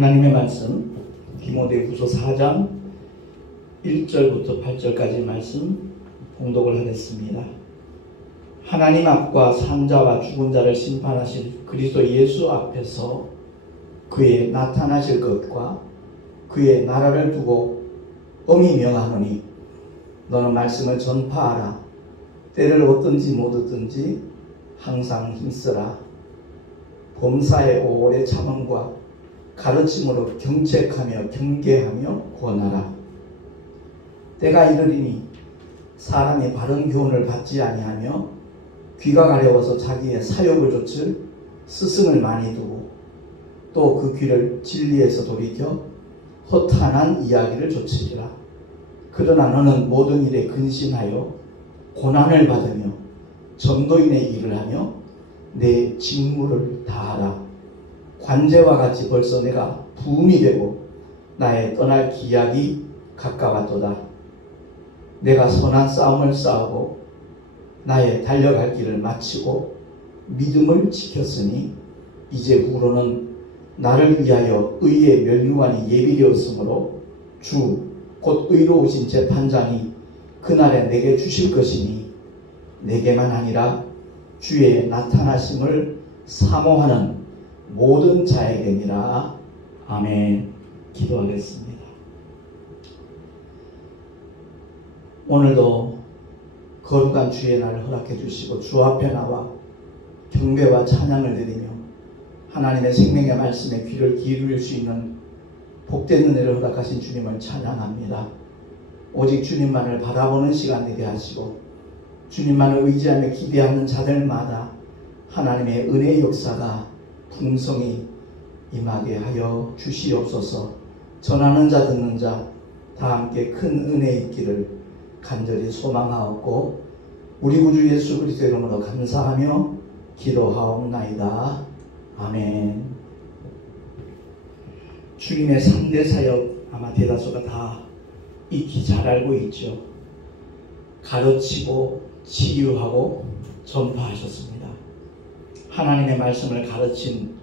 하나님의 말씀 디모데후서 4장 1절부터 8절까지 말씀 봉독을 하겠습니다. 하나님 앞과 산자와 죽은 자를 심판하실 그리스도 예수 앞에서 그의 나타나실 것과 그의 나라를 두고 엄히 명하노니 너는 말씀을 전파하라. 때를 얻든지 못 얻든지 항상 힘쓰라. 범사의 오래 참음과 가르침으로 경책하며 경계하며 구원하라. 때가 이르리니 사람이 바른 교훈을 받지 아니하며 귀가 가려워서 자기의 사욕을 좇을 스승을 많이 두고 또 그 귀를 진리에서 돌이켜 허탄한 이야기를 좇으리라. 그러나 너는 모든 일에 근신하여 고난을 받으며 전도인의 일을 하며 내 직무를 다하라. 관제와 같이 벌써 내가 부음이 되고 나의 떠날 기약이 가까웠도다. 내가 선한 싸움을 싸우고 나의 달려갈 길을 마치고 믿음을 지켰으니 이제 후로는 나를 위하여 의의 멸류관이 예비되었으므로 주 곧 의로우신 재판장이 그날에 내게 주실 것이니 내게만 아니라 주의 나타나심을 사모하는 모든 자에게니라. 아멘. 기도하겠습니다. 오늘도 거룩한 주의 날을 허락해 주시고 주 앞에 나와 경배와 찬양을 드리며 하나님의 생명의 말씀에 귀를 기울일 수 있는 복된 은혜를 허락하신 주님을 찬양합니다. 오직 주님만을 바라보는 시간 되게 하시고 주님만을 의지하며 기대하는 자들마다 하나님의 은혜의 역사가 풍성히 임하게 하여 주시옵소서. 전하는 자 듣는 자 다 함께 큰 은혜 있기를 간절히 소망하옵고 우리 구주 예수 그리스도 이름으로 감사하며 기도하옵나이다. 아멘. 주님의 3대 사역 아마 대다수가 다 익히 잘 알고 있죠. 가르치고 치유하고 전파하셨습니다. 하나님의 말씀을 가르친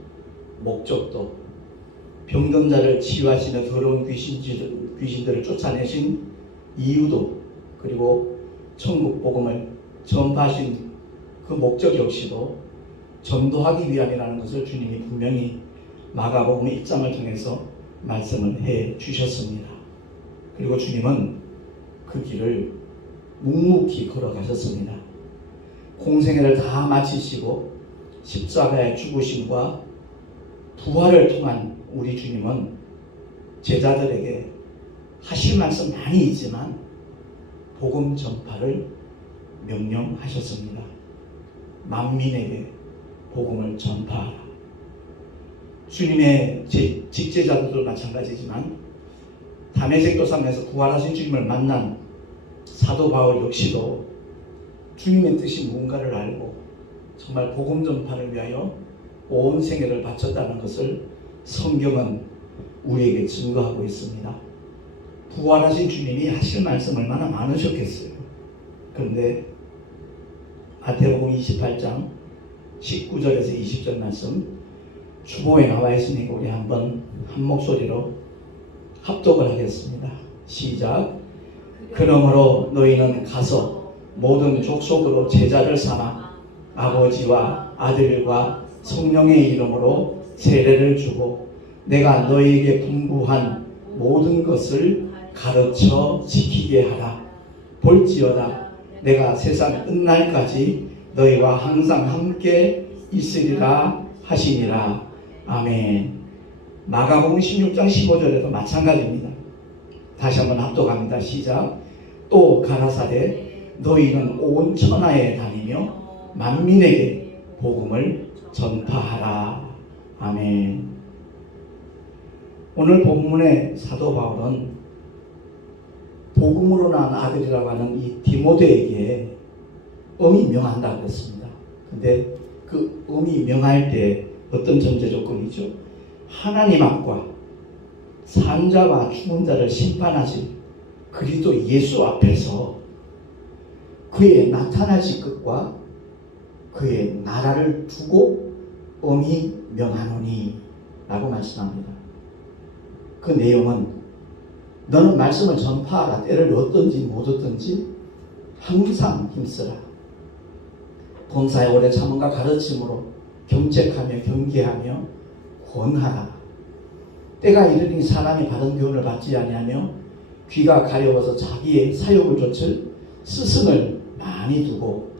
목적도 병든 자를 치유하시며 더러운 귀신들을 쫓아내신 이유도 그리고 천국 복음을 전파하신 그 목적 역시도 전도하기 위함이라는 것을 주님이 분명히 마가복음 1장을 통해서 말씀을 해 주셨습니다. 그리고 주님은 그 길을 묵묵히 걸어가셨습니다. 공생애를 다 마치시고 십자가의 죽으심과 부활을 통한 우리 주님은 제자들에게 하실 말씀 많이 있지만 복음 전파를 명령하셨습니다. 만민에게 복음을 전파하라. 주님의 직제자들도 마찬가지지만 다메섹 도상에서 부활하신 주님을 만난 사도 바울 역시도 주님의 뜻이 무언가를 알고 정말 복음 전파를 위하여 온 생애를 바쳤다는 것을 성경은 우리에게 증거하고 있습니다. 부활하신 주님이 하실 말씀 얼마나 많으셨겠어요. 그런데 마태복음 28장 19절에서 20절 말씀 주보에 나와 있으니까 우리 한번 한 목소리로 합독을 하겠습니다. 시작. 그러므로 너희는 가서 모든 족속으로 제자를 삼아 아버지와 아들과 성령의 이름으로 세례를 주고 내가 너희에게 분부한 모든 것을 가르쳐 지키게 하라. 볼지어다 내가 세상 끝날까지 너희와 항상 함께 있으리라 하시니라. 아멘. 마가복음 16장 15절에도 마찬가지입니다. 다시 한번 합독합니다. 시작. 또 가라사대 너희는 온 천하에 다니며 만민에게 복음을 전파하라. 아멘. 오늘 본문의 사도 바울은 복음으로 난 아들이라고 하는 이 디모데에게 엄히 명한다고 했습니다. 근데 그 엄히 명할 때 어떤 전제 조건이죠? 하나님 앞과 산자와 죽은 자를 심판하실 그리스도 예수 앞에서 그의 나타나실 것과 그의 나라를 두고 엄히 명하노니 라고 말씀합니다. 그 내용은 너는 말씀을 전파하라. 때를 얻든지 못 얻든지 항상 힘쓰라. 본사의 오래 참음과 가르침으로 경책하며 경계하며 권하라. 때가 이르니 사람이 바른 교훈을 받지 아니하며 귀가 가려워서 자기의 사욕을 좇을 스승을 많이 두고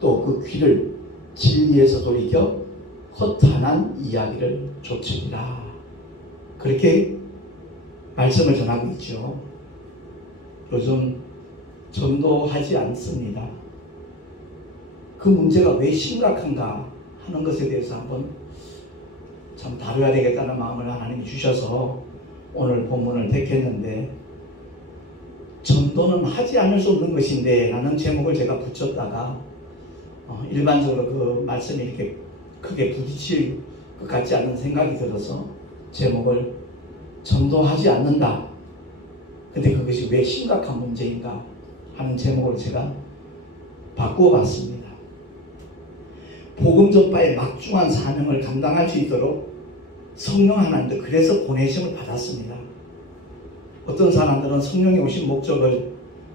또 그 귀를 진리에서 돌이켜 허탄한 이야기를 좇으리라. 그렇게 말씀을 전하고 있죠. 요즘 전도하지 않습니다. 그 문제가 왜 심각한가 하는 것에 대해서 한번 참 다뤄야 되겠다는 마음을 하나님이 주셔서 오늘 본문을 택했는데, 전도는 하지 않을 수 없는 것인데 라는 제목을 제가 붙였다가 일반적으로 그 말씀이 이렇게 크게 부딪힐 것 같지 않은 생각이 들어서 제목을 전도하지 않는다. 근데 그것이 왜 심각한 문제인가 하는 제목을 제가 바꾸어 봤습니다. 복음 전파의 막중한 사명을 감당할 수 있도록 성령 하나님도 그래서 보내심을 받았습니다. 어떤 사람들은 성령이 오신 목적을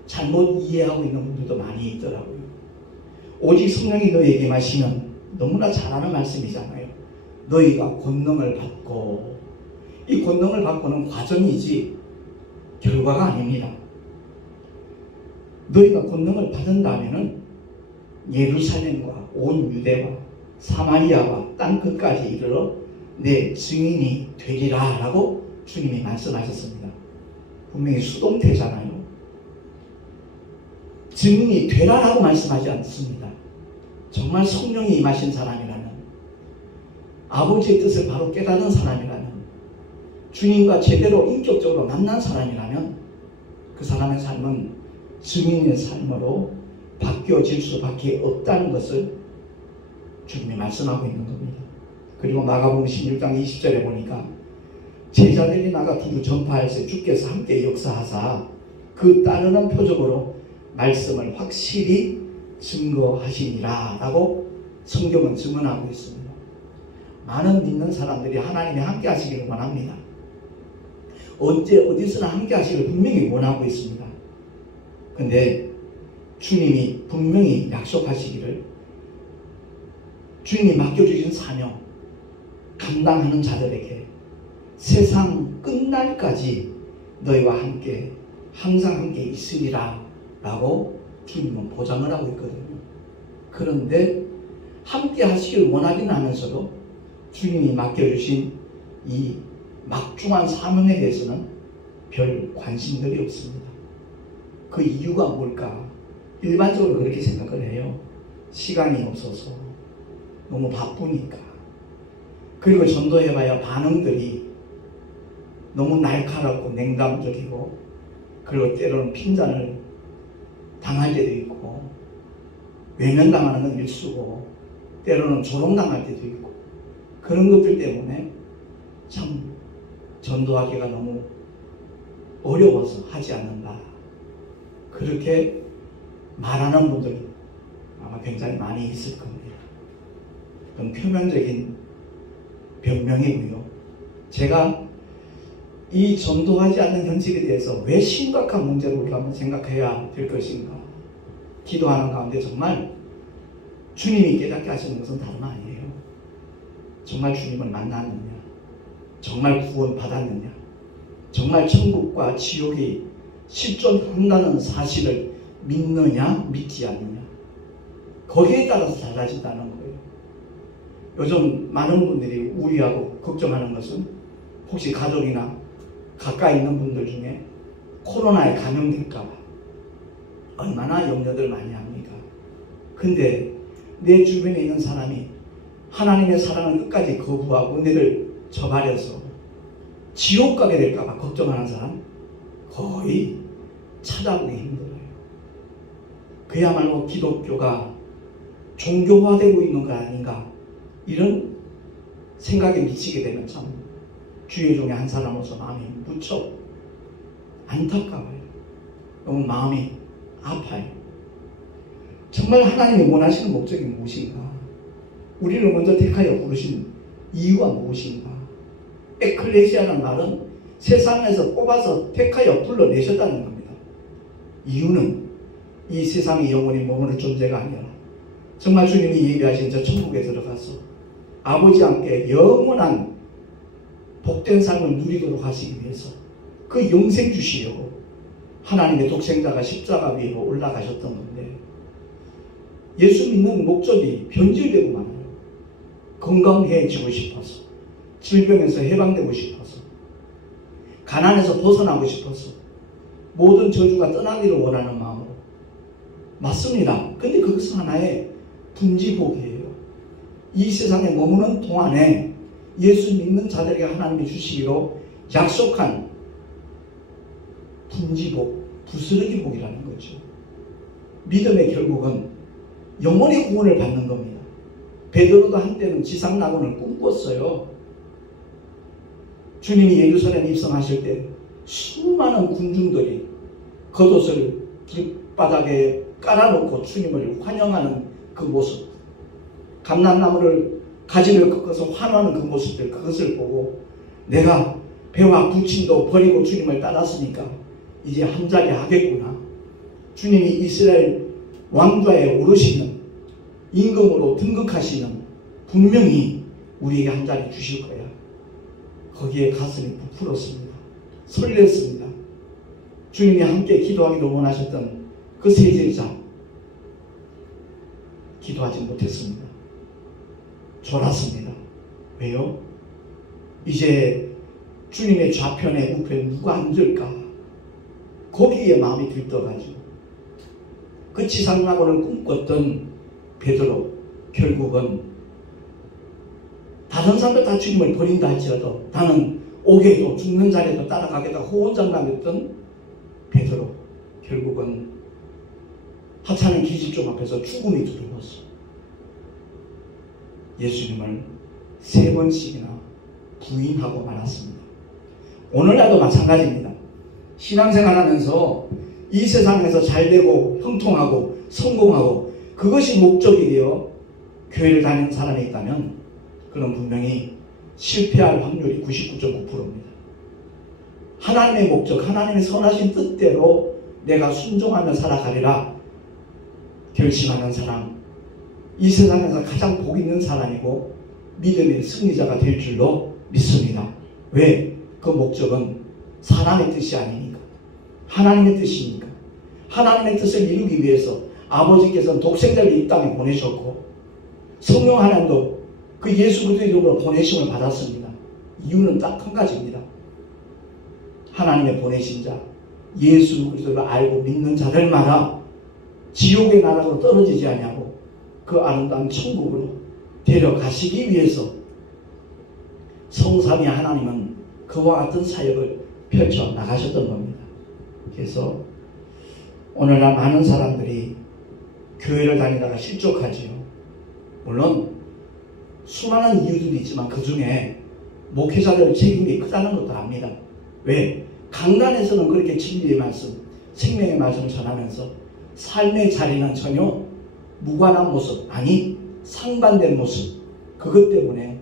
잘못 이해하고 있는 분들도 많이 있더라고요. 오직 성령이 너희에게 임하시면, 너무나 잘 아는 말씀이잖아요. 너희가 권능을 받고, 이 권능을 받고는 과정이지 결과가 아닙니다. 너희가 권능을 받은다면은 예루살렘과 온 유대와 사마리아와 땅끝까지 이르러 내 증인이 되리라 라고 주님이 말씀하셨습니다. 분명히 수동태잖아요. 증인이 되라라고 말씀하지 않습니다. 정말 성령이 임하신 사람이라면, 아버지의 뜻을 바로 깨달은 사람이라면, 주님과 제대로 인격적으로 만난 사람이라면 그 사람의 삶은 증인의 삶으로 바뀌어질 수밖에 없다는 것을 주님이 말씀하고 있는 겁니다. 그리고 마가복음 16장 20절에 보니까 제자들이 나가 두루 전파할세 주께서 함께 역사하사 그 따르는 표적으로 말씀을 확실히 증거하시니라 라고 성경은 증언하고 있습니다. 많은 믿는 사람들이 하나님이 함께 하시기를 원합니다. 언제 어디서나 함께 하시기를 분명히 원하고 있습니다. 근데 주님이 분명히 약속하시기를, 주님이 맡겨주신 사명 감당하는 자들에게 세상 끝날까지 너희와 함께 항상 함께 있으리라 라고 주님은 보장을 하고 있거든요. 그런데 함께 하시길 원하긴 하면서도 주님이 맡겨주신 이 막중한 사명에 대해서는 별 관심들이 없습니다. 그 이유가 뭘까? 일반적으로 그렇게 생각을 해요. 시간이 없어서, 너무 바쁘니까, 그리고 전도해봐야 반응들이 너무 날카롭고 냉담적이고, 그리고 때로는 핀잔을 당할 때도 있고, 외면당하는 건 일수고, 때로는 조롱당할 때도 있고, 그런 것들 때문에 참 전도하기가 너무 어려워서 하지 않는다. 그렇게 말하는 분들이 아마 굉장히 많이 있을 겁니다. 그건 표면적인 변명이고요. 제가 이 전도하지 않는 현실에 대해서 왜 심각한 문제로 우리가 한번 생각해야 될 것인가. 기도하는 가운데 정말 주님이 깨닫게 하시는 것은 다름 아니에요. 정말 주님을 만났느냐, 정말 구원 받았느냐, 정말 천국과 지옥이 실존한다는 사실을 믿느냐 믿지 않느냐, 거기에 따라서 달라진다는 거예요. 요즘 많은 분들이 우려하고 걱정하는 것은 혹시 가족이나 가까이 있는 분들 중에 코로나에 감염될까 봐 얼마나 염려들 많이 합니까? 근데 내 주변에 있는 사람이 하나님의 사랑을 끝까지 거부하고 은혜를 저버려서 지옥 가게 될까 봐 걱정하는 사람 거의 찾아보기 힘들어요. 그야말로 기독교가 종교화되고 있는 거 아닌가, 이런 생각에 미치게 되면 참 주의 종의 한 사람으로서 마음이 무척 안타까워요. 너무 마음이 아파요. 정말 하나님이 원하시는 목적이 무엇인가? 우리를 먼저 택하여 부르신 이유가 무엇인가? 에클레시아라는 말은 세상에서 뽑아서 택하여 불러내셨다는 겁니다. 이유는 이 세상에 영원히 머무를 존재가 아니라 정말 주님이 예비하신 저 천국에 들어가서 아버지 함께 영원한 복된 삶을 누리도록 하시기 위해서 그 영생 주시려고 하나님의 독생자가 십자가 위로 올라가셨던 건데, 예수 믿는 목적이 변질되고 말아요. 건강해지고 싶어서, 질병에서 해방되고 싶어서, 가난에서 벗어나고 싶어서, 모든 저주가 떠나기를 원하는 마음으로. 맞습니다. 근데 그것은 하나의 분지복이에요. 이 세상에 머무는 동안에 예수 믿는 자들에게 하나님이 주시기로 약속한 분지복, 부스러기 복이라는 거죠. 믿음의 결국은 영원히 구원을 받는 겁니다. 베드로도 한때는 지상낙원을 꿈꿨어요. 주님이 예루살렘에 입성하실 때 수많은 군중들이 겉옷을 길바닥에 깔아놓고 주님을 환영하는 그 모습, 감람나무를 가지를 꺾어서 환호하는 그 모습들, 그것을 보고 내가 배와 부친도 버리고 주님을 따랐으니까 이제 한 자리 하겠구나. 주님이 이스라엘 왕좌에 오르시는, 임금으로 등극하시는, 분명히 우리에게 한 자리 주실 거야. 거기에 가슴이 부풀었습니다. 설렜습니다. 주님이 함께 기도하기를 원하셨던 그 세 제자, 기도하지 못했습니다. 졸았습니다. 왜요? 이제 주님의 좌편에 우편에 누가 앉을까? 거기에 마음이 들떠가지고 그 지상낙원을 꿈꿨던 베드로, 결국은 다른 사람들 다 주님을 버린다 할지라도 나는 오게도 죽는 자리에도 따라가겠다 호언장담했던 베드로, 결국은 하찮은 기집종 앞에서 죽음이 두려웠어. 예수님을 3번씩이나 부인하고 말았습니다. 오늘날도 마찬가지입니다. 신앙생활하면서 이 세상에서 잘되고 형통하고 성공하고 그것이 목적이 되어 교회를 다니는 사람이 있다면 그는 분명히 실패할 확률이 99.9%입니다. 하나님의 목적, 하나님의 선하신 뜻대로 내가 순종하며 살아가리라 결심하는 사람, 이 세상에서 가장 복 있는 사람이고 믿음의 승리자가 될 줄로 믿습니다. 왜? 그 목적은 사람의 뜻이 아니니까, 하나님의 뜻이니까. 하나님의 뜻을 이루기 위해서 아버지께서는 독생자를 이 땅에 보내셨고 성령 하나님도 그 예수 그리스도의 이름으로 보내심을 받았습니다. 이유는 딱 한 가지입니다. 하나님의 보내신 자, 예수 그리스도를 알고 믿는 자들마다 지옥의 나락으로 떨어지지 아니하고 그 아름다운 천국으로 데려가시기 위해서 성삼위 하나님은 그와 같은 사역을 펼쳐 나가셨던 겁니다. 그래서 오늘날 많은 사람들이 교회를 다니다가 실족하지요. 물론 수많은 이유들이 있지만 그 중에 목회자들의 책임이 크다는 것도 압니다. 왜? 강단에서는 그렇게 진리의 말씀, 생명의 말씀을 전하면서 삶의 자리는 전혀 무관한 모습, 아니 상반된 모습, 그것 때문에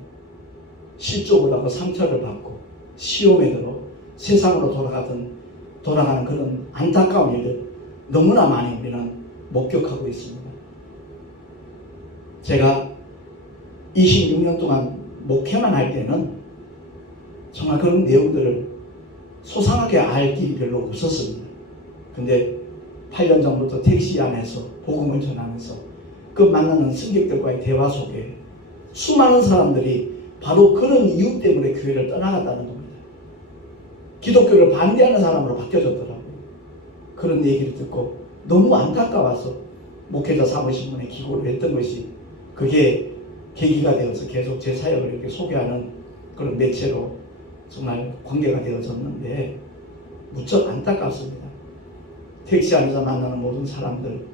실족을 하고 상처를 받고 시험에 들어 세상으로 돌아가는 그런 안타까운 일들 너무나 많이 우리는 목격하고 있습니다. 제가 26년 동안 목회만 할 때는 정말 그런 내용들을 소상하게 알 길이 별로 없었습니다. 근데 8년 전부터 택시 안에서 복음을 전하면서 그 만나는 승객들과의 대화 속에 수많은 사람들이 바로 그런 이유 때문에 교회를 떠나갔다는 겁니다. 기독교를 반대하는 사람으로 바뀌어졌더라고요. 그런 얘기를 듣고 너무 안타까워서 목회자 사무신문에 기고를 했던 것이, 그게 계기가 되어서 계속 제 사역을 이렇게 소개하는 그런 매체로 정말 관계가 되어졌는데 무척 안타깝습니다. 택시 안에서 만나는 모든 사람들,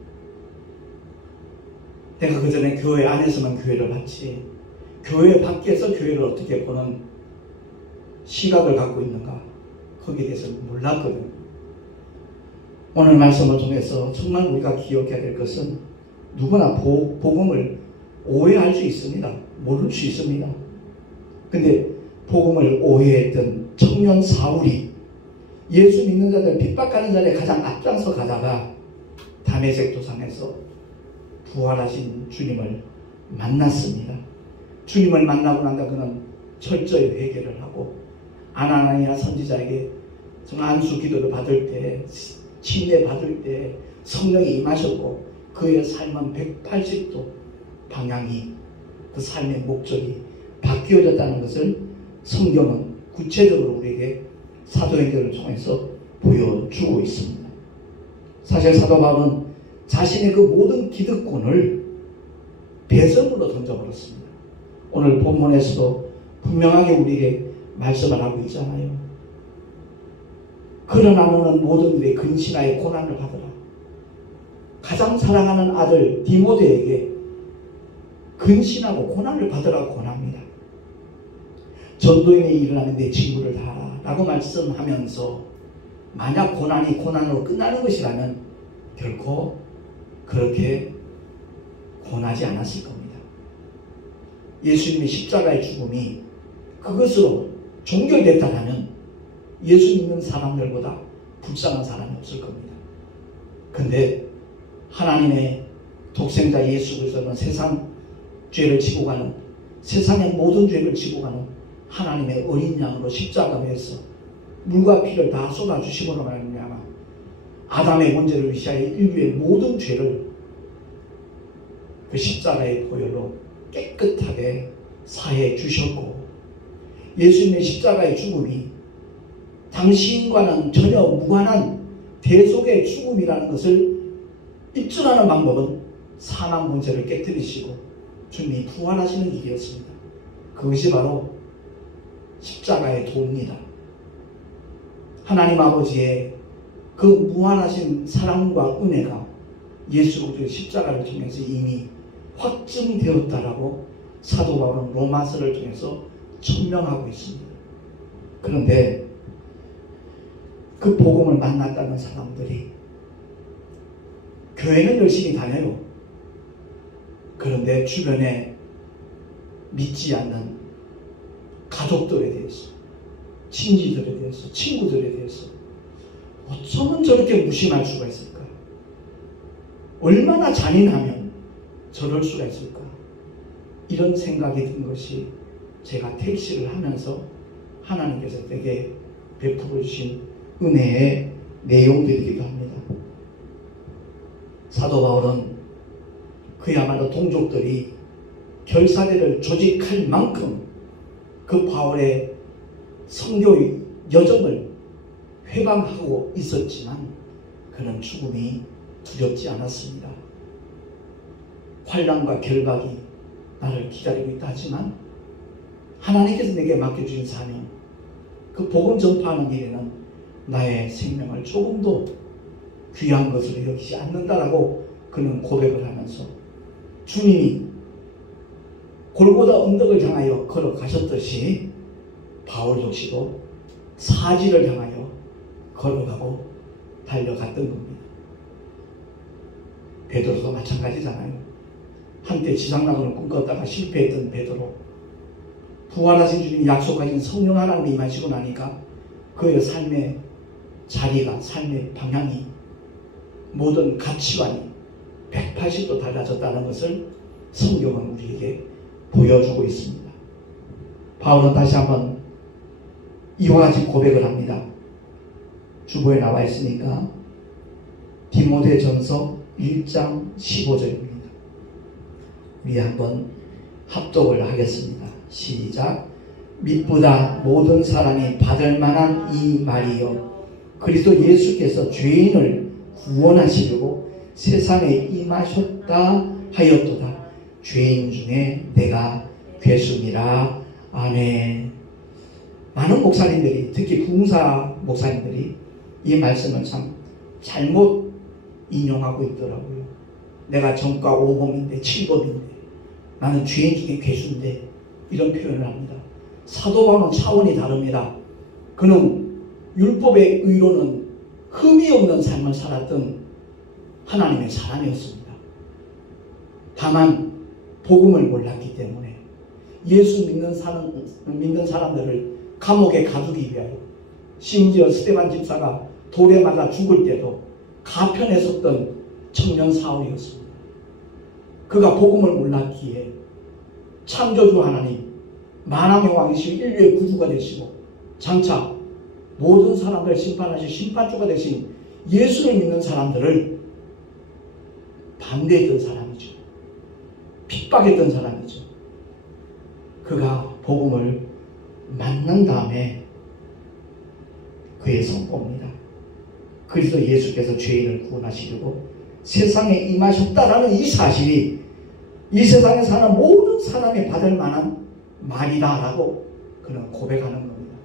내가 그 전에 교회 안에서만 교회를 봤지 교회 밖에서 교회를 어떻게 보는 시각을 갖고 있는가, 거기에 대해서 몰랐거든요. 오늘 말씀을 통해서 정말 우리가 기억해야 될 것은 누구나 복음을 오해할 수 있습니다. 모를 수 있습니다. 근데 복음을 오해했던 청년 사울이 예수 믿는 자들 핍박하는 자리에 가장 앞장서 가다가 다메섹 도상에서 부활하신 주님을 만났습니다. 주님을 만나고 난 다음에 그는 철저히 회개를 하고 아나니아 선지자에게 정말 안수 기도를 받을 때, 침례 받을 때 성령이 임하셨고 그의 삶은 180도 방향이, 그 삶의 목적이 바뀌어졌다는 것을 성경은 구체적으로 우리에게 사도행전을 통해서 보여주고 있습니다. 사실 사도 바울은 자신의 그 모든 기득권을 배설물로 던져버렸습니다. 오늘 본문에서도 분명하게 우리에게 말씀을 하고 있잖아요. 그러나 너는 모든 일에 근신하여 고난을 받으라. 가장 사랑하는 아들 디모데에게 근신하고 고난을 받으라고 권합니다. 전도인의 일을 하는 내 친구를 다 라고 말씀하면서 만약 고난이 고난으로 끝나는 것이라면 결코 그렇게 권하지 않았을 겁니다. 예수님의 십자가의 죽음이 그것으로 종결됐다면 예수 믿는 사람들보다 불쌍한 사람이 없을 겁니다. 근데 하나님의 독생자 예수 그리스도는 세상 죄를 지고 가는, 세상의 모든 죄를 지고 가는 하나님의 어린 양으로 십자가에서 물과 피를 다 쏟아주심으로 말미암아 아담의 문제를 위시하여 인류의 모든 죄를 그 십자가의 보혈로 깨끗하게 사해 주셨고, 예수님의 십자가의 죽음이 당신과는 전혀 무관한 대속의 죽음이라는 것을 입증하는 방법은 사망 문제를 깨뜨리시고 주님이 부활하시는 일이었습니다. 그것이 바로 십자가의 도입니다. 하나님 아버지의 그 무한하신 사랑과 은혜가 예수 그리스도의 십자가를 통해서 이미 확증되었다라고 사도 바울은 로마서를 통해서 천명하고 있습니다. 그런데 그 복음을 만났다는 사람들이 교회는 열심히 다녀요. 그런데 주변에 믿지 않는 가족들에 대해서, 친지들에 대해서, 친구들에 대해서 어쩌면 저렇게 무심할 수가 있을까? 얼마나 잔인하면 저럴 수가 있을까? 이런 생각이 든 것이 제가 택시를 하면서 하나님께서 내게 베풀어 주신 은혜의 내용들이기도 합니다. 사도 바울은 그야말로 동족들이 결사대를 조직할 만큼 그 바울의 선교의 여정을 회방하고 있었지만 그는 죽음이 두렵지 않았습니다. 환난과 결박이 나를 기다리고 있다 하지만 하나님께서 내게 맡겨주신 사명, 그 복음 전파하는 일에는 나의 생명을 조금도 귀한 것으로 여기지 않는다라고 그는 고백을 하면서 주님이 골고다 언덕을 향하여 걸어가셨듯이 바울 역시도 사지를 향하여 걸어가고 달려갔던 겁니다. 베드로도 마찬가지잖아요. 한때 지상락으로 꿈꿨다가 실패했던 베드로, 부활하신 주님이 약속하신 성령 하나님이 임하시고 나니까 그의 삶의 자리가, 삶의 방향이, 모든 가치관이 180도 달라졌다는 것을 성경은 우리에게 보여주고 있습니다. 바울은 다시 한번 이와 같이 고백을 합니다. 주보에 나와 있으니까 디모데전서 1장 15절입니다. 우리 한번 합독을 하겠습니다. 시작. 믿보다 모든 사람이 받을 만한 이 말이요 그리스도 예수께서 죄인을 구원하시려고 세상에 임하셨다 하였도다. 죄인 중에 내가 괴수니라. 아멘. 많은 목사님들이, 특히 부흥사 목사님들이 이 말씀을 참 잘못 인용하고 있더라고요. 내가 전과 5범인데 7범인데 나는 죄인 중에 괴수인데 이런 표현을 합니다. 사도 바울은 차원이 다릅니다. 그는 율법의 의로는 흠이 없는 삶을 살았던 하나님의 사람이었습니다. 다만 복음을 몰랐기 때문에 예수 믿는 사람들을 감옥에 가두기 위하여, 심지어 스데반 집사가 돌에 맞아 죽을 때도 가편에 섰던 청년 사울이었습니다. 그가 복음을 몰랐기에 창조주 하나님, 만왕의 왕이시고 인류의 구주가 되시고 장차 모든 사람들 심판하실 심판주가 되신 예수를 믿는 사람들을 반대했던 사람이죠. 핍박했던 사람이죠. 그가 복음을 만난 다음에 그의 선포입니다. 그래서 예수께서 죄인을 구원하시려고 세상에 임하셨다라는 이 사실이 이 세상에 사는 모든 사람이 받을 만한 말이다라고 그는 고백하는 겁니다.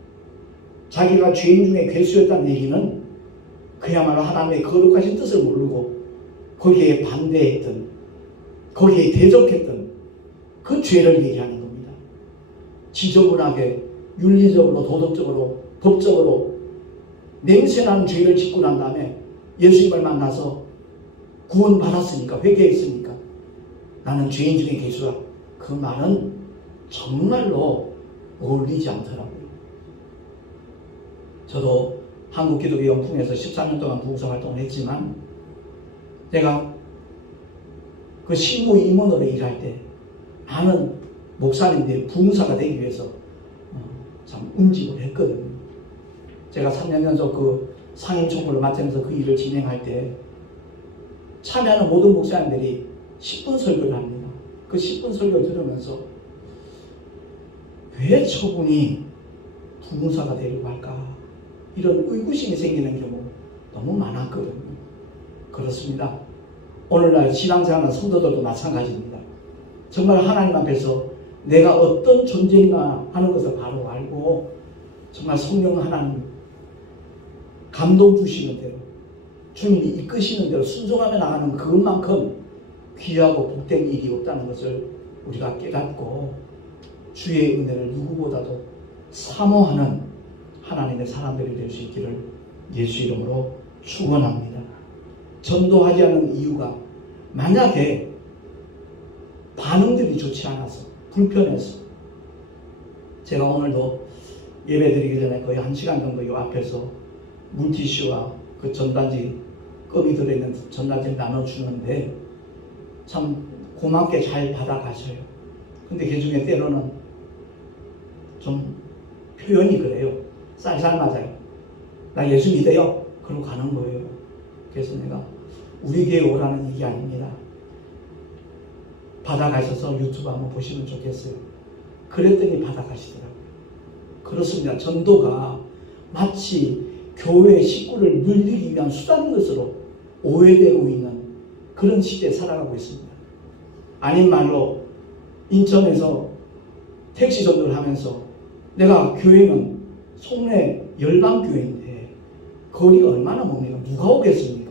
자기가 죄인 중에 괴수였다는 얘기는 그야말로 하나님의 거룩하신 뜻을 모르고 거기에 반대했던, 거기에 대적했던 그 죄를 얘기하는 겁니다. 지저분하게 윤리적으로, 도덕적으로, 법적으로 냄새나는 죄를 짓고 난 다음에 예수님을 만나서 구원받았으니까, 회개했으니까 나는 죄인 중에 괴수야. 그 말은 정말로 어울리지 않더라고요. 저도 한국기독교 영풍에서 14년 동안 부흥사 활동을 했지만 제가 그 실무 임원으로 일할 때 나는 목사님들이 부흥사가 되기 위해서 참 움직임을 했거든요. 제가 3년 연속 그 상임 총무를 맡으면서 그 일을 진행할 때 참여하는 모든 목사님들이 10분 설교를 합니다. 그 10분 설교를 들으면서 왜 저분이 부흥사가 되려고 할까? 이런 의구심이 생기는 경우 너무 많았거든요. 그렇습니다. 오늘날 신앙생활하는 성도들도 마찬가지입니다. 정말 하나님 앞에서 내가 어떤 존재인가 하는 것을 바로 알고 정말 성령 하나님 감동 주시는 대로 주님이 이끄시는 대로 순종하며 나가는 그것만큼 귀하고 복된 일이 없다는 것을 우리가 깨닫고 주의 은혜를 누구보다도 사모하는 하나님의 사람들이 될 수 있기를 예수 이름으로 축원합니다. 전도하지 않는 이유가 만약에 반응들이 좋지 않아서, 불편해서, 제가 오늘도 예배 드리기 전에 거의 1시간 정도 이 앞에서 물티슈와 그 전단지, 껌이 들어있는 전단지를 나눠주는데 참 고맙게 잘 받아가셔요. 근데 그 중에 때로는 좀 표현이 그래요. 쌀쌀 맞아요. 나 예수 믿어요. 그러고 가는 거예요. 그래서 내가 우리 교회 오라는 얘기 아닙니다. 받아가셔서 유튜브 한번 보시면 좋겠어요. 그랬더니 받아가시더라고요. 그렇습니다. 전도가 마치 교회 식구를 늘리기 위한 수단인 것으로 오해되고 있는 그런 시대에 살아가고 있습니다. 아닌 말로 인천에서 택시 전도를 하면서 내가 교회는 송내 열방교회인데 거리가 얼마나 멉니까? 누가 오겠습니까?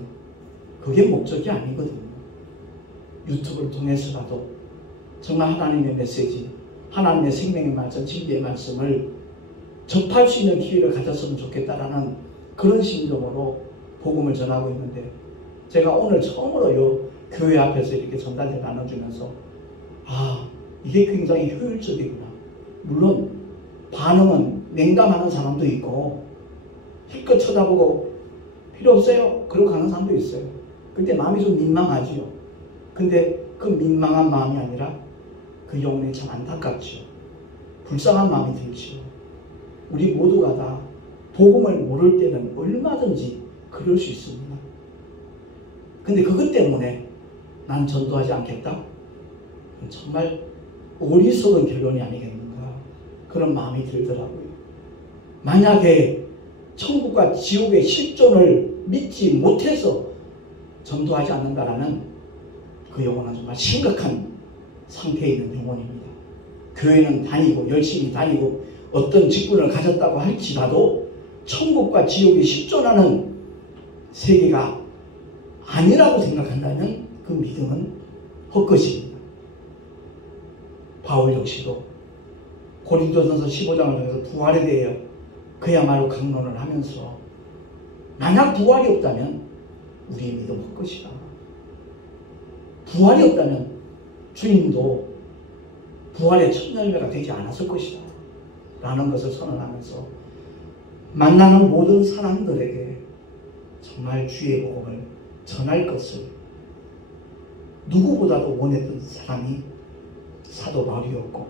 그게 목적이 아니거든요. 유튜브를 통해서라도 정말 하나님의 메시지, 하나님의 생명의 말씀, 진리의 말씀을 접할 수 있는 기회를 가졌으면 좋겠다라는 그런 심정으로 복음을 전하고 있는데 제가 오늘 처음으로 요 교회 앞에서 이렇게 전단지를 나눠주면서 이게 굉장히 효율적이구나. 물론 반응은 냉담하는 사람도 있고 힐끗 쳐다보고 필요 없어요. 그러고 가는 사람도 있어요. 근데 마음이 좀 민망하지요. 근데 그 민망한 마음이 아니라 그 영혼이 참 안타깝지요. 불쌍한 마음이 들지요. 우리 모두가 다 복음을 모를 때는 얼마든지 그럴 수 있습니다. 근데 그것 때문에 난 전도하지 않겠다? 정말 어리석은 결론이 아니겠는가 그런 마음이 들더라고요. 만약에 천국과 지옥의 실존을 믿지 못해서 전도하지 않는다라는 그 영혼은 정말 심각한 상태에 있는 영혼입니다. 교회는 다니고 열심히 다니고 어떤 직분을 가졌다고 할지라도 천국과 지옥이 실존하는 세계가 아니라고 생각한다면 그 믿음은 헛것입니다. 바울 역시도 고린도전서 15장을 통해서 부활에 대해 그야말로 강론을 하면서 만약 부활이 없다면 우리의 믿음 헛것이다. 부활이 없다면 주님도 부활의 첫 열매가 되지 않았을 것이다 라는 것을 선언하면서 만나는 모든 사람들에게 정말 주의 복음을 전할 것을 누구보다도 원했던 사람이 사도 바울이었고,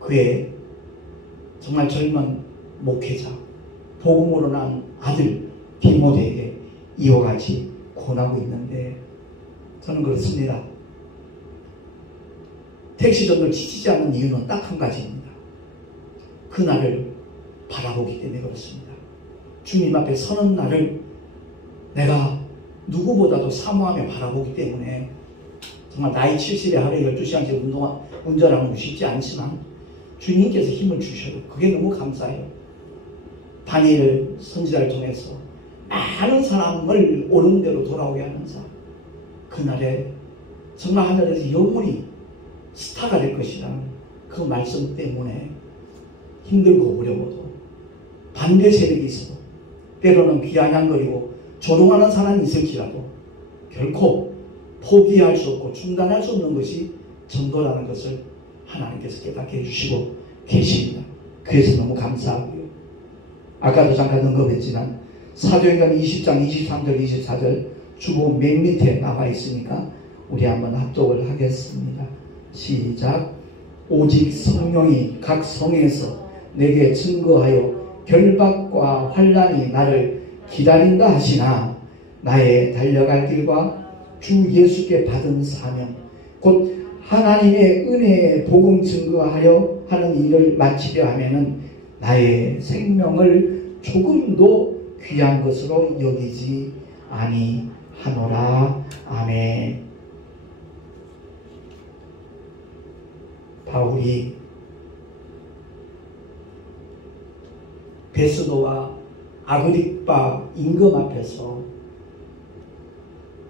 그의 정말 젊은 목회자, 복음으로 난 아들 디모데에게 이와 같이 권하고 있는데, 저는 그렇습니다. 택시전을 지치지 않는 이유는 딱 한 가지입니다. 그날을 바라보기 때문에 그렇습니다. 주님 앞에 서는 날을 내가 누구보다도 사모하며 바라보기 때문에 정말 나이 70에 하루에 12시간씩 운전하는 거 쉽지 않지만 주님께서 힘을 주셔도 그게 너무 감사해요. 다니엘 선지자를 통해서 많은 사람을 옳은 대로 돌아오게 하면서 그날에 정말 하늘에서 영원히 스타가 될 것이라는 그 말씀 때문에 힘들고 어려워도 반대 세력이 있어도 때로는 비아냥거리고 조롱하는 사람이 있을지라도 결코 포기할 수 없고 중단할 수 없는 것이 전도라는 것을 하나님께서 깨닫게 해주시고 계십니다. 그래서 너무 감사하고요. 아까도 잠깐 언급했지만 사도행전 20장 23절 24절 주보 맨 밑에 나와 있으니까 우리 한번 합독을 하겠습니다. 시작. 오직 성령이 각 성에서 내게 증거하여 결박과 환난이 나를 기다린다 하시나 나의 달려갈 길과 주 예수께 받은 사명 곧 하나님의 은혜의 복음 증거하여 하는 일을 마치려 하면은 나의 생명을 조금도 귀한 것으로 여기지 아니하노라. 아멘. 바울이 베스도와 아그리빠 임금 앞에서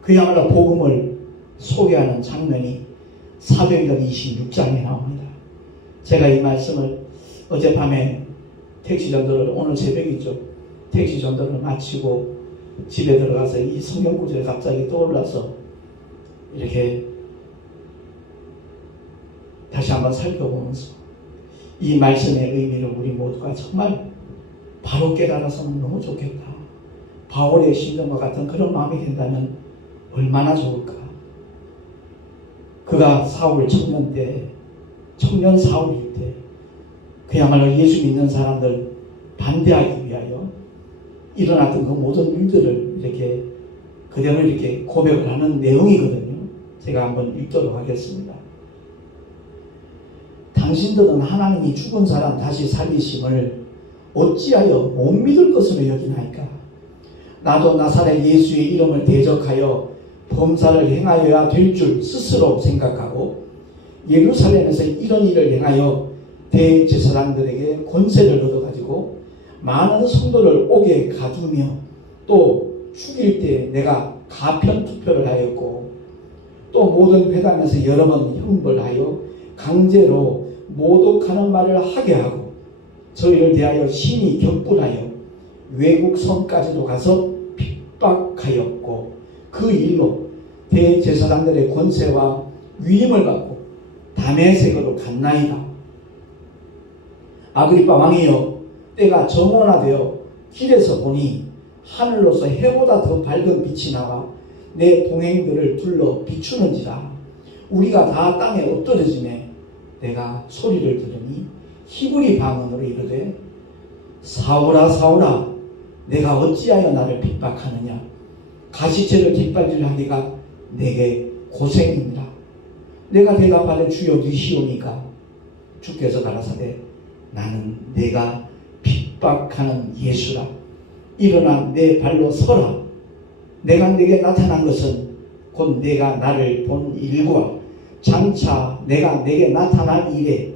그야말로 복음을 소개하는 장면이 사도행전 26장에 나옵니다. 제가 이 말씀을 어젯밤에 택시 전도를, 오늘 새벽이죠, 택시 전도를 마치고 집에 들어가서 이 성경 구절이 갑자기 떠올라서 이렇게 다시 한번 살펴보면서 이 말씀의 의미를 우리 모두가 정말 바로 깨달아서는 너무 좋겠다. 바울의 심정과 같은 그런 마음이 된다면 얼마나 좋을까. 그가 사울 청년 때, 청년 사울일 때 그야말로 예수 믿는 사람들 반대하기 위하여 일어났던 그 모든 일들을 이렇게 그대로 이렇게 고백을 하는 내용이거든요. 제가 한번 읽도록 하겠습니다. 당신들은 하나님이 죽은 사람 다시 살리심을 어찌하여 못 믿을 것으로 여기나이까. 나도 나사렛 예수의 이름을 대적하여 범사를 행하여야 될 줄 스스로 생각하고 예루살렘에서 이런 일을 행하여 대제사장들에게 권세를 얻어가지고 많은 성도를 옥에 가두며 또 죽일 때 내가 가편 투표를 하였고 또 모든 회당에서 여러 번 형벌하여 강제로 모독하는 말을 하게 하고 저희를 대하여 심히 격분하여 외국 성까지도 가서 핍박하였고 그 일로 대제사장들의 권세와 위임을 받고 다메섹으로 갔나이다. 아그리빠 왕이여, 때가 정원화되어 길에서 보니 하늘로서 해보다 더 밝은 빛이 나와 내 동행들을 둘러 비추는지라. 우리가 다 땅에 엎드러지매 내가 소리를 들으니 히브리 방언으로 이르되 사울아 사울아 내가 어찌하여 나를 핍박하느냐. 가시체를 깃발질하기가 내게 고생이니라. 내가 대답하되 주여 니시오니까 주께서 가라사대 나는 내가 핍박하는 예수라. 일어나 내 발로 서라. 내가 내게 나타난 것은 곧 내가 나를 본 일과 장차 내가 내게 나타난 일에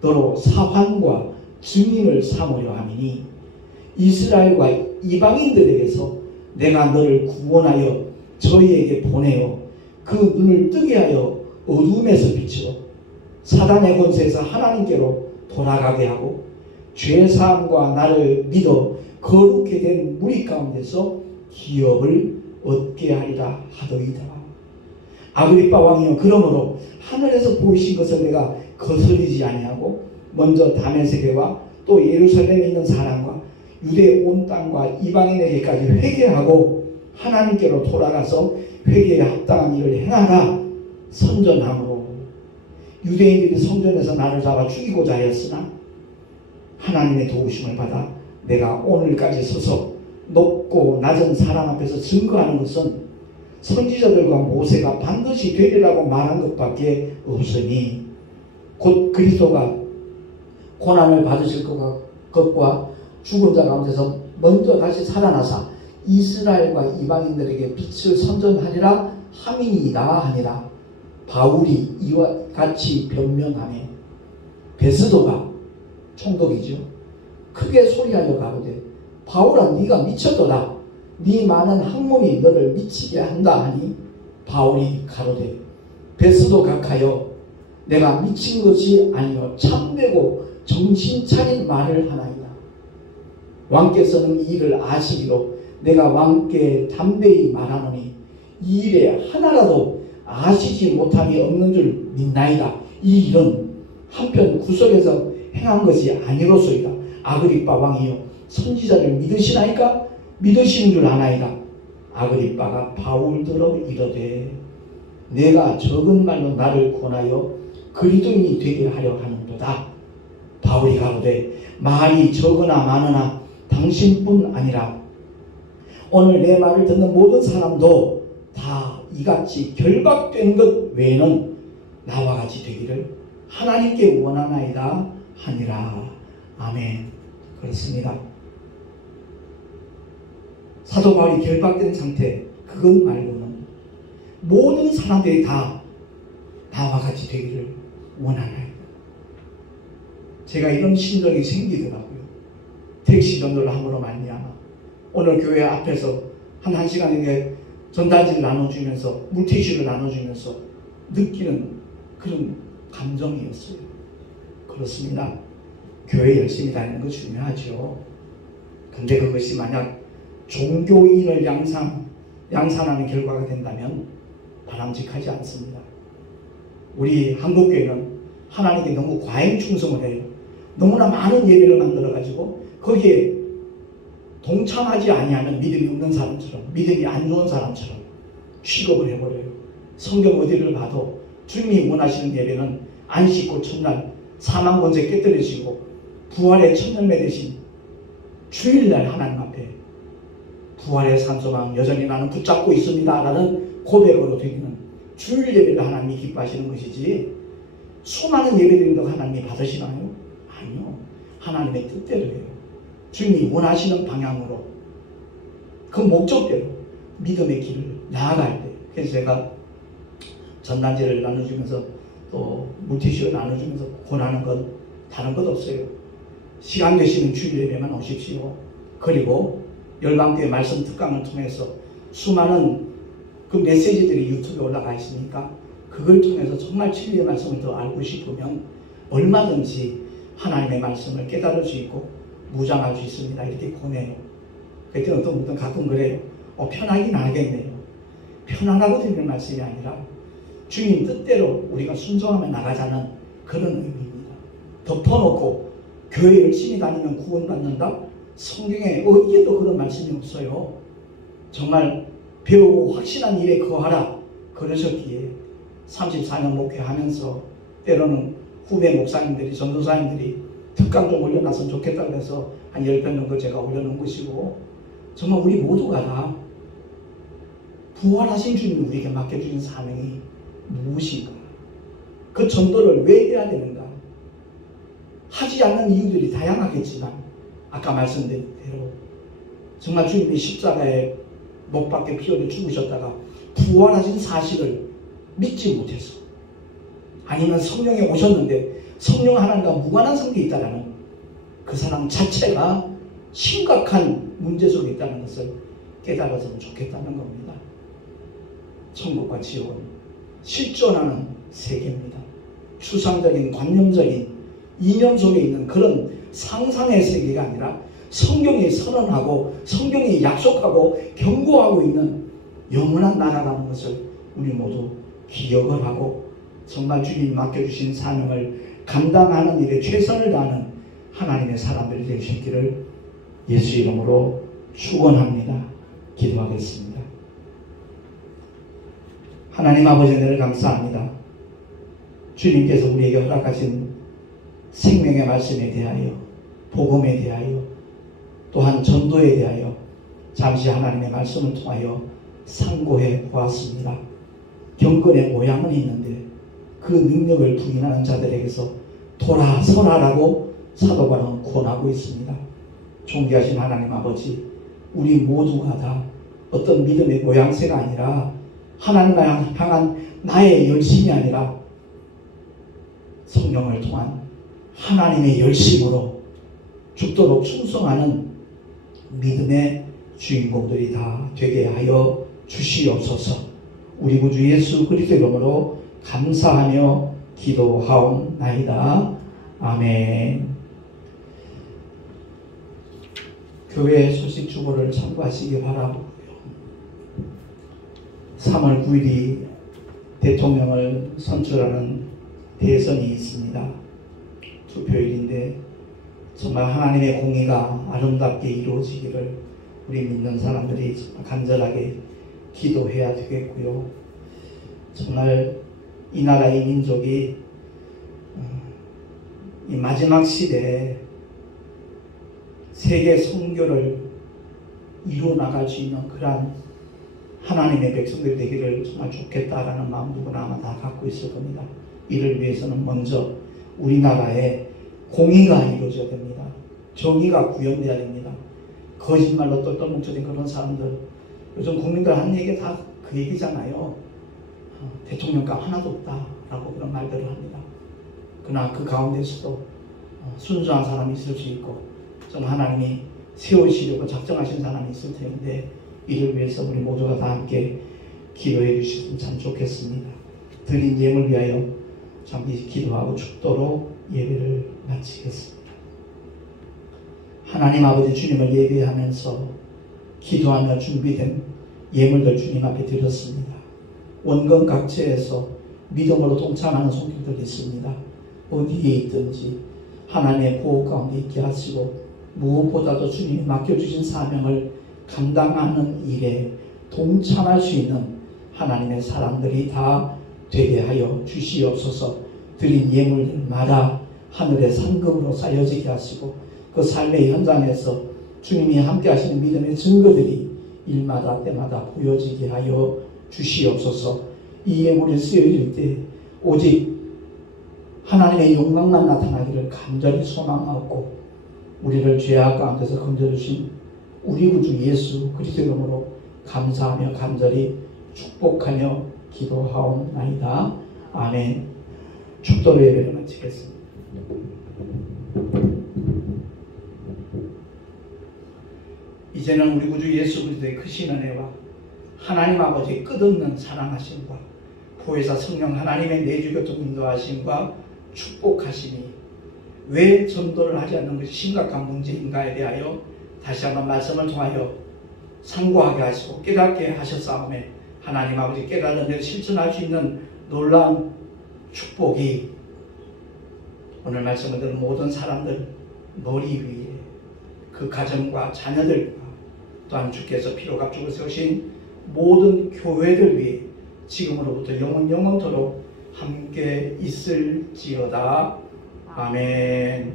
너로 사환과 증인을 삼으려 함이니 이스라엘과 이방인들에게서 내가 너를 구원하여 저희에게 보내어 그 눈을 뜨게 하여 어둠에서 비추어 사단의 권세에서 하나님께로 돌아가게 하고 죄사함과 나를 믿어 거룩게 된 무리 가운데서 기업을 얻게 하리라 하더이다. 아그리빠 왕이여, 그러므로 하늘에서 보이신 것을 내가 거스르지 아니하고 먼저 다메섹에와 또 예루살렘에 있는 사람과 유대 온 땅과 이방인에게까지 회개하고 하나님께로 돌아가서 회개에 합당한 일을 행하라 선전함으로 유대인들이 성전에서 나를 잡아 죽이고자 하였으나 하나님의 도우심을 받아 내가 오늘까지 서서 높고 낮은 사람 앞에서 증거하는 것은 선지자들과 모세가 반드시 되리라고 말한 것밖에 없으니 곧 그리스도가 고난을 받으실 것과 죽은 자 가운데서 먼저 다시 살아나사 이스라엘과 이방인들에게 빛을 선전하리라 함이니이다 하니라. 바울이 이와 같이 변명하며 베스도가 총독이죠. 크게 소리하여 가로되 바울아 네가 미쳤도다. 네 많은 학문이 너를 미치게 한다 하니 바울이 가로되 베스도 각하여 내가 미친 것이 아니요 참되고 정신 차린 말을 하나이다. 왕께서는 이 일을 아시기로 내가 왕께 담대히 말하노니 이 일에 하나라도 아시지 못함이 없는 줄 믿나이다. 이 일은 한편 구석에서 행한 것이 아니로소이다. 아그리빠 왕이여 선지자를 믿으시나이까? 믿으시는 줄 아나이다. 아그리빠가 바울더러 이르되 내가 적은 말로 나를 권하여 그리스도인이 되게 하려 하는도다. 바울이 가로되 말이 적으나 많으나 당신뿐 아니라 오늘 내 말을 듣는 모든 사람도 다 이같이 결박된 것 외에는 나와 같이 되기를 하나님께 원하나이다 하니라. 아멘. 그렇습니다. 사도 바울이 결박된 상태 그것 말고는 모든 사람들이 다 나와 같이 되기를 원하나이다. 제가 이런 심정이 생기더라고요. 택시 전도를 함으로 말미암아 오늘 교회 앞에서 한 1시간에 전단지를 나눠주면서 물티슈를 나눠주면서 느끼는 그런 감정이었어요. 그렇습니다. 교회 열심히 다니는 거 중요하죠. 근데 그것이 만약 종교인을 양산하는 결과가 된다면 바람직하지 않습니다. 우리 한국교회는 하나님께 너무 과잉 충성을 해요. 너무나 많은 예배를 만들어가지고 거기에 동참하지 아니하는 믿음이 없는 사람처럼, 믿음이 안 좋은 사람처럼 취급을 해버려요. 성경 어디를 봐도 주님이 원하시는 예배는 안식고 첫날 사망 권세 깨뜨리시고 부활의 첫 열매 되신 주일날 하나님 앞에 부활의 산소망 여전히 나는 붙잡고 있습니다 라는 고백으로 드리는 주일 예배를 하나님이 기뻐하시는 것이지 수많은 예배드린다고 하나님이 받으시나요? 아니요. 하나님의 뜻대로 해요. 주님이 원하시는 방향으로 그 목적대로 믿음의 길을 나아갈 때. 그래서 제가 전단지를 나눠주면서 또 물티슈를 나눠주면서 권하는 건 다른 것 없어요. 시간 되시는 주일 예배만 오십시오. 그리고 열방교회 말씀 특강을 통해서 수많은 그 메시지들이 유튜브에 올라가 있으니까 그걸 통해서 정말 진리의 말씀을 더 알고 싶으면 얼마든지 하나님의 말씀을 깨달을 수 있고 무장할 수 있습니다. 이렇게 권해요. 그때 어떤 분들은 가끔 그래요. 편하긴 하겠네요. 편안하고 드리는 말씀이 아니라 주님 뜻대로 우리가 순종하며 나가자는 그런 의미입니다. 덮어놓고 교회 열심히 다니면 구원받는다? 성경에 어디에도 그런 말씀이 없어요. 정말 배우고 확실한 일에 거하라 그러셨기에 34년 목회하면서 때로는 후배 목사님들이 전도사님들이 특강 좀 올려놨으면 좋겠다고 해서 한 10편 정도 제가 올려놓은 것이고 정말 우리 모두가 다 부활하신 주님이 우리에게 맡겨주신 사명이 무엇인가? 그 전도를 왜 해야 되는가? 하지 않는 이유들이 다양하겠지만 아까 말씀드린 대로 정말 주님이 십자가에 못 박혀 피 흘려 죽으셨다가 부활하신 사실을 믿지 못해서 아니면 성령에 오셨는데 성령 하나님과 무관한 성격이 있다는 그 사람 자체가 심각한 문제 속에 있다는 것을 깨달았으면 좋겠다는 겁니다. 천국과 지옥은 실존하는 세계입니다. 추상적인 관념적인 이념 속에 있는 그런 상상의 세계가 아니라 성경이 선언하고 성경이 약속하고 경고하고 있는 영원한 나라라는 것을 우리 모두 기억을 하고 정말 주님이 맡겨주신 사명을 감당하는 일에 최선을 다하는 하나님의 사람들이 될 수 있기를 예수 이름으로 축원합니다. 기도하겠습니다. 하나님 아버지 은혜를 감사합니다. 주님께서 우리에게 허락하신 생명의 말씀에 대하여, 복음에 대하여, 또한 전도에 대하여 잠시 하나님의 말씀을 통하여 상고해 보았습니다. 경건의 모양은 있는데 그 능력을 부인하는 자들에게서 돌아서라라고 사도 바울은 권하고 있습니다. 존귀하신 하나님 아버지, 우리 모두가 다 어떤 믿음의 모양새가 아니라 하나님을 향한 나의 열심이 아니라 성령을 통한 하나님의 열심으로 죽도록 충성하는 믿음의 주인공들이 다 되게 하여 주시옵소서. 우리 구주 예수 그리스도의 이름으로 감사하며 기도하옵나이다. 아멘. 교회 소식 주보를 참고하시기 바라고요. 3월 9일이 대통령을 선출하는 대선이 있습니다. 투표일인데 정말 하나님의 공의가 아름답게 이루어지기를 우리 믿는 사람들이 정말 간절하게 기도해야 되겠고요. 정말 이 나라 이 민족이 이 마지막 시대에 세계 선교를 이루어 나갈 수 있는 그러한 하나님의 백성들이 되기를 정말 좋겠다라는 마음 누구나 아마 다 갖고 있을 겁니다. 이를 위해서는 먼저 우리나라에 공의가 이루어져야 됩니다. 정의가 구현되어야 됩니다. 거짓말로 똘똘 뭉쳐진 그런 사람들, 요즘 국민들 하는 얘기 다 그 얘기잖아요. 대통령감 하나도 없다라고 그런 말들을 합니다. 그러나 그 가운데서도 순수한 사람이 있을 수 있고 정말 하나님이 세우시려고 작정하신 사람이 있을 텐데 이를 위해서 우리 모두가 다 함께 기도해 주시면 참 좋겠습니다. 드린 예물 위하여 잠시 기도하고 축도로 예배를 마치겠습니다. 하나님 아버지 주님을 예배하면서 기도하며 준비된 예물들 주님 앞에 드렸습니다. 원건 각처에서 믿음으로 동참하는 손길들이 있습니다. 어디에 있든지 하나님의 보호 가운데 있게 하시고 무엇보다도 주님이 맡겨주신 사명을 감당하는 일에 동참할 수 있는 하나님의 사람들이 다 되게 하여 주시옵소서. 드린 예물들마다 하늘의 상급으로 쌓여지게 하시고 그 삶의 현장에서 주님이 함께 하시는 믿음의 증거들이 일마다 때마다 보여지게 하여 주시옵소서. 이 예물이 쓰여질 때 오직 하나님의 영광만 나타나기를 간절히 소망하고 우리를 죄악 가운데서 건져주신 우리 구주 예수 그리스도의 이름으로 감사하며 간절히 축복하며 기도하옵나이다. 아멘. 축도로 예배를 마치겠습니다. 이제는 우리 구주 예수 그리스도의 크신 은혜와 하나님 아버지의 끝없는 사랑하심과 보혜사 성령 하나님의 내주교통 인도하심과 축복하심이 왜 전도를 하지 않는 것이 심각한 문제인가에 대하여 다시 한번 말씀을 통하여 상고하게 하시고 깨닫게 하셨사오매 하나님 아버지 깨달은 대로 실천할 수 있는 놀라운 축복이 오늘 말씀을 들은 모든 사람들 머리 위에 그 가정과 자녀들과 또한 주께서 피로 값주고 세우신 모든 교회들 위해 지금으로부터 영원토록 함께 있을지어다. 아멘.